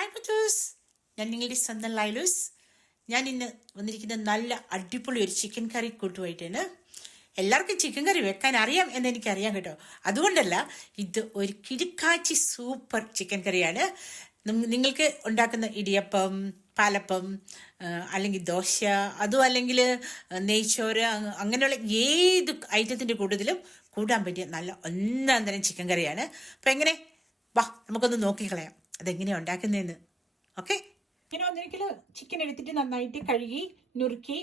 Hi പറ്റൂസ്, ഞാൻ നിങ്ങളുടെ സ്വന്തം ലൈലൂസ്. ഞാൻ ഇന്ന് വന്നിരിക്കുന്ന നല്ല അടിപൊളി ഒരു ചിക്കൻ കറി കൂട്ടുമായിട്ടാണ്. എല്ലാവർക്കും ചിക്കൻ കറി വെക്കാൻ അറിയാം എന്ന് എനിക്കറിയാം കേട്ടോ. അതുകൊണ്ടല്ല, ഇത് ഒരു കിടുക്കാച്ചി സൂപ്പർ ചിക്കൻ കറിയാണ്. നിങ്ങൾക്ക് ഉണ്ടാക്കുന്ന ഇടിയപ്പം, പാലപ്പം, അല്ലെങ്കിൽ ദോശ, അതും അല്ലെങ്കിൽ നെയ്ച്ചോറ്, അങ്ങനെയുള്ള ഏത് ഐറ്റത്തിൻ്റെ കൂട്ടത്തിലും കൂടാൻ പറ്റിയ നല്ല ഒന്നാം തരം ചിക്കൻ കറിയാണ്. അപ്പം എങ്ങനെ വാ നമുക്കൊന്ന് നോക്കിക്കളയാം അതെങ്ങനെയാണ് ഉണ്ടാക്കുന്നതെന്ന്. ഓക്കെ, ഇങ്ങനെ ഒന്നിരിക്കൽ ചിക്കൻ എടുത്തിട്ട് നന്നായിട്ട് കഴുകി നുറുക്കി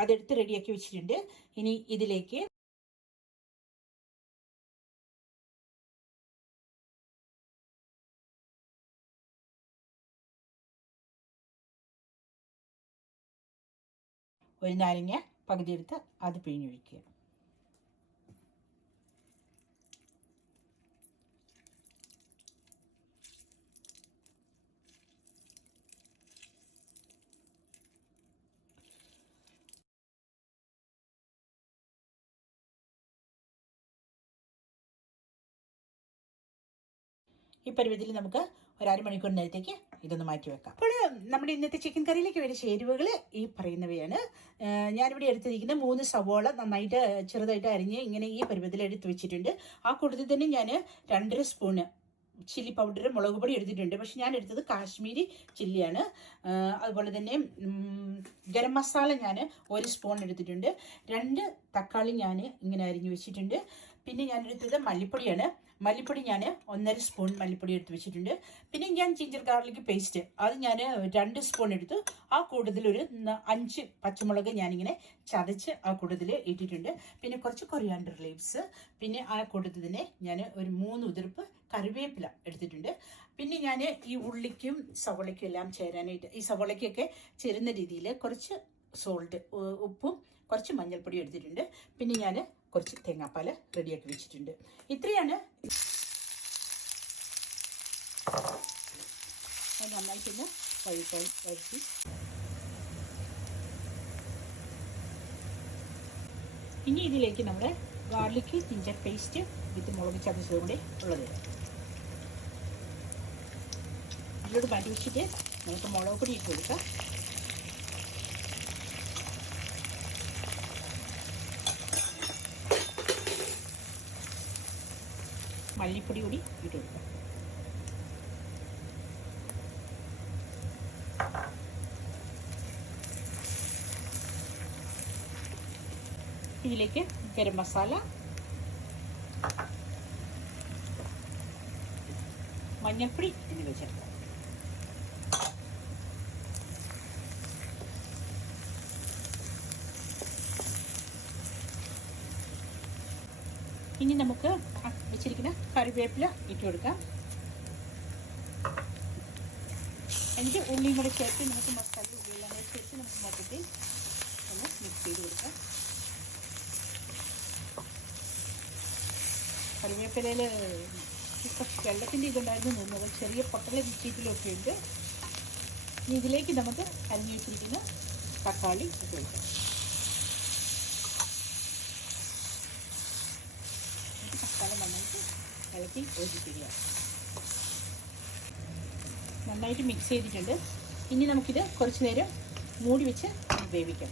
അതെടുത്ത് റെഡിയാക്കി വെച്ചിട്ടുണ്ട്. ഇനി ഇതിലേക്ക് ഒരു നാരങ്ങ പകുതി എടുത്ത് അത് പിഴിഞ്ഞൊഴിക്കുക. ഈ പരുവത്തിൽ നമുക്ക് ഒരു അരമണിക്കൂർ നേരത്തേക്ക് ഇതൊന്ന് മാറ്റി വെക്കാം. അപ്പോൾ നമ്മുടെ ഇന്നത്തെ ചിക്കൻ കറിയിലേക്ക് വേണ്ട ചേരുവകൾ ഈ പറയുന്നവയാണ്. ഞാനിവിടെ എടുത്തിരിക്കുന്ന 3 സവോള നന്നായിട്ട് ചെറുതായിട്ട് അരിഞ്ഞ് ഇങ്ങനെ ഈ പരുവത്തിൽ എടുത്ത് വെച്ചിട്ടുണ്ട്. ആ കൂട്ടത്തിൽ തന്നെ ഞാൻ 2.5 സ്പൂണ് ചില്ലി പൗഡർ, മുളക് പൊടി എടുത്തിട്ടുണ്ട്. പക്ഷെ ഞാൻ എടുത്തത് കാശ്മീരി ചില്ലിയാണ്. അതുപോലെ തന്നെ ഗരം മസാല ഞാൻ 1 സ്പൂൺ എടുത്തിട്ടുണ്ട്. 2 തക്കാളി ഞാൻ ഇങ്ങനെ അരിഞ്ഞു വെച്ചിട്ടുണ്ട്. പിന്നെ ഞാൻ എടുത്തത് മല്ലിപ്പൊടിയാണ്. മല്ലിപ്പൊടി ഞാൻ 1.5 സ്പൂൺ മല്ലിപ്പൊടി എടുത്ത് വെച്ചിട്ടുണ്ട്. പിന്നെ ഞാൻ ജിഞ്ചർ ഗാർലിക് പേസ്റ്റ് അത് ഞാൻ 2 സ്പൂൺ എടുത്തു. ആ കൂട്ടത്തിൽ ഒരു 5 പച്ചമുളക് ഞാനിങ്ങനെ ചതച്ച് ആ കൂട്ടത്തിൽ ഇട്ടിട്ടുണ്ട്. പിന്നെ കുറച്ച് കൊറിയാണ്ടർ ലീവ്സ്, പിന്നെ ആ കൂട്ടത്തിൽ തന്നെ ഞാൻ ഒരു 3 ഉതിർപ്പ് കറിവേപ്പില എടുത്തിട്ടുണ്ട്. പിന്നെ ഞാൻ ഈ ഉള്ളിക്കും സവോളയ്ക്കും എല്ലാം ചേരാനായിട്ട്, ഈ സവോളയ്ക്കൊക്കെ ചേരുന്ന രീതിയിൽ കുറച്ച് സോൾട്ട്, ഉപ്പും കുറച്ച് മഞ്ഞൾപ്പൊടി എടുത്തിട്ടുണ്ട്. പിന്നെ ഞാൻ കുറച്ച് തേങ്ങാപ്പാൽ റെഡിയാക്കി വെച്ചിട്ടുണ്ട്. ഇത്രയാണ്. നന്നായിട്ടൊന്ന് വഴറ്റി ഇനി ഇതിലേക്ക് നമ്മുടെ ഗാർലിക് ജിഞ്ചർ പേസ്റ്റ് വിത്ത് മുളക് ചതച്ചതും കൂടെ ഉള്ളത് ഇതിലോട്ട് മാറ്റി വെച്ചിട്ട് നമുക്ക് മുളക് പൊടി ഇട്ട് കൊടുക്കാം. മല്ലിപ്പൊടി കൂടി ഇട്ട് കൊടുക്കാം. ഇതിലേക്ക് ഗരം മസാല, മഞ്ഞൾപ്പൊടി എന്നിവ ചേർക്കാം. ഇനി നമുക്ക് വെച്ചിരിക്കുന്ന കറിവേപ്പില ഇട്ട് കൊടുക്കാം. എന്നിട്ട് ഉള്ളിയും കൂടെ ചേർത്ത് നമുക്ക് മസാല ഉള്ളിയെല്ലാം കൂടെ ചേർത്ത് നമുക്ക് മൊത്തത്തിൽ ഒന്ന് മിക്സ് ചെയ്ത് കൊടുക്കാം. കറിവേപ്പിലയിൽ കുറച്ച് വെള്ളത്തിൻ്റെ ഇതുണ്ടായിരുന്നു തോന്നുന്നത്, ചെറിയ പൊട്ടല ചീറ്റിലൊക്കെ ഉണ്ട്. ഇനി ഇതിലേക്ക് നമുക്ക് അരിഞ്ഞു വെച്ചിരിക്കുന്ന തക്കാളി ഇട്ട് കൊടുക്കാം. തക്കാളി നന്നായിട്ട് ഇളക്കി യോജിപ്പിക്കുക. നന്നായിട്ട് മിക്സ് ചെയ്തിട്ടുണ്ട്. ഇനി നമുക്കിത് കുറച്ച് നേരം മൂടി വെച്ച് വേവിക്കാം.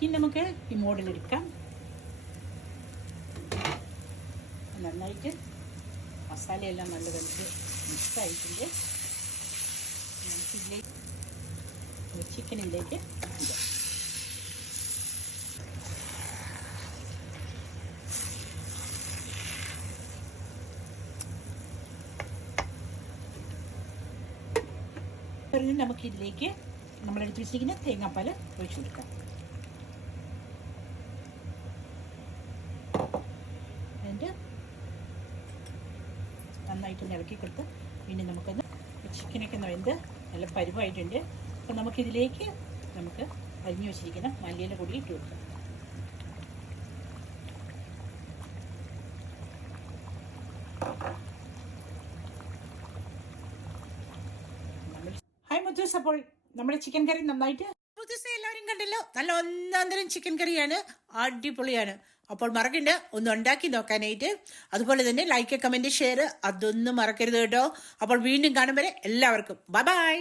ഇനി നമുക്ക് ഈ മോഡിലെടുക്കാം. നന്നായിട്ട് മസാലയെല്ലാം നല്ല വെച്ച് മിക്സ് ആയിട്ടുണ്ട്. നമുക്കിതിലേക്ക് ചിക്കനിലേക്ക് ഇടാം. നമുക്കിതിലേക്ക് നമ്മളെടുത്ത് വെച്ചിരിക്കുന്ന തേങ്ങാപ്പാൽ ഒഴിച്ചു കൊടുക്കാം. എന്നിട്ട് നന്നായിട്ട് ഇളക്കി കൊടുത്ത് പിന്നെ നമുക്കൊന്ന് ചിക്കനൊക്കെ വെന്ത് നല്ല പരുവായിട്ടുണ്ട്. അപ്പം നമുക്കിതിലേക്ക് നമുക്ക് അരിഞ്ഞു വെച്ചിരിക്കുന്ന മല്ലിയില കൂടി ഇട്ട് കൊടുക്കാം. ഹായ് മുത്തൂസ്, അപ്പോൾ നമ്മുടെ ചിക്കൻ കറി നന്നായിട്ട് എല്ലാവരും കണ്ടല്ലോ. നല്ല ഒന്നാം തരം ചിക്കൻ കറിയാണ്, അടിപൊളിയാണ്. അപ്പോൾ മറക്കണ്ട ഒന്ന് ഉണ്ടാക്കി നോക്കാനായിട്ട്. അതുപോലെ തന്നെ ലൈക്ക്, കമന്റ്, ഷെയർ അതൊന്നും മറക്കരുത് കേട്ടോ. അപ്പോൾ വീണ്ടും കാണും വരെ എല്ലാവർക്കും ബൈ ബൈ.